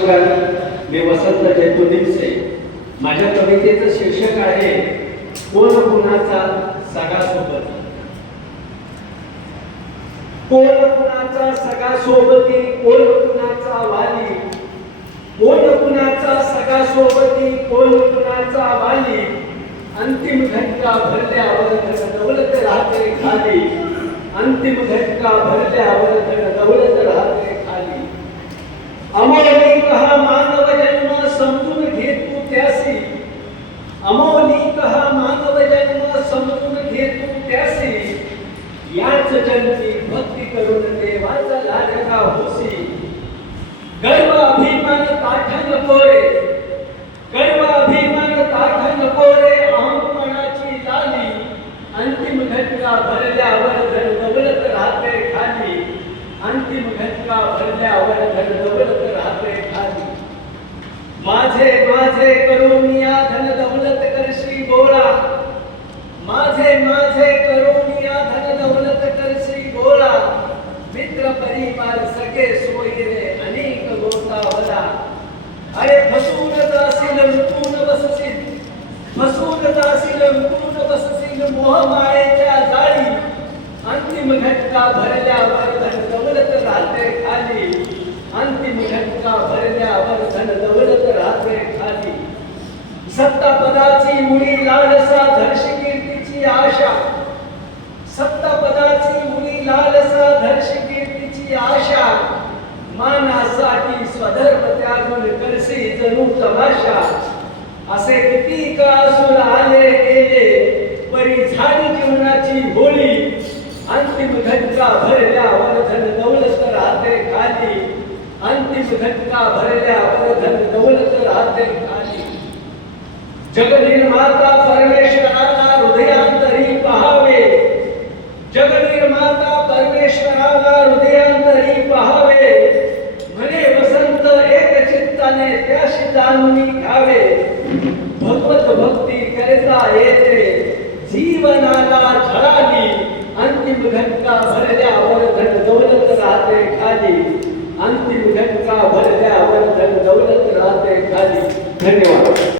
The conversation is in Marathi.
मी वसंत जयपुदिपसे माझ्या कवितेचं शीर्षक आहे कोण कुणाचा सगा सोबत? कोण कुणाचा सगा सोबती कोण कुणाचा वाली? कोण कुणाचा सगा सोबती कोण कुणाचा वाली? अंतिम घटका भरल्यावर दौलत राहते खाली अंतिम घटका भरल्यावर दौलत राहते खाली अमौलिक हा मानव जन्म समजून घे तू त्यासी अमौलिक हा मानव जन्म समजून घेतो तू याच जन्मी भक्ती करून देवाचा लाडका होसी. गर्व अभिमान ताठ नको रे गर्व अभिमान ताठ नको रे अहंपणाची लाली. अंतिम घटका भरल्यावर धन दवलत राहते खाली. अंतिम घटका भरल्यावर धन दवलत राहते खाली. माझे माझे करून या धन दौलत करशी गोळा माझे माझे करून या धन दौलत करशी गोळा पार सके सोयीने अनेक गोता अनेक अरे फसून जाशील मुकून बसशील फसून जाशील लुटून बसशील मोह मायेच्या जाळी. अंतिम घटका भरल्यावर धन दौलत राहते खाली. अंतिम घटका भरल्यावर धन दौलत राहते खाली. सत्ता पदाची मुळी लालसा धर्शी रूप जणू तमाशा असे किती का असुर आले गेले परी झाली जीवनाची होळी. अंतिम घटका भरल्या वरधन दौलत राहते खाली. अंतिम घटका भरल्या वरधन दौलत राहते खाली. जगनिर्माता परमेश्वराला हृदयांतरी पहावे. जगनिर्माता परमेश्वराला हृदयांतरी पहावे. एक त्याशी जाणून घ्यावे. भगवत भक्ती करता येते. जीवनाला झळाली. अंतिम घटका भरल्या वर्धन दौलत राहते खाली. अंतिम घटका भरल्या वर्धन दौलत राहते खाली. धन्यवाद.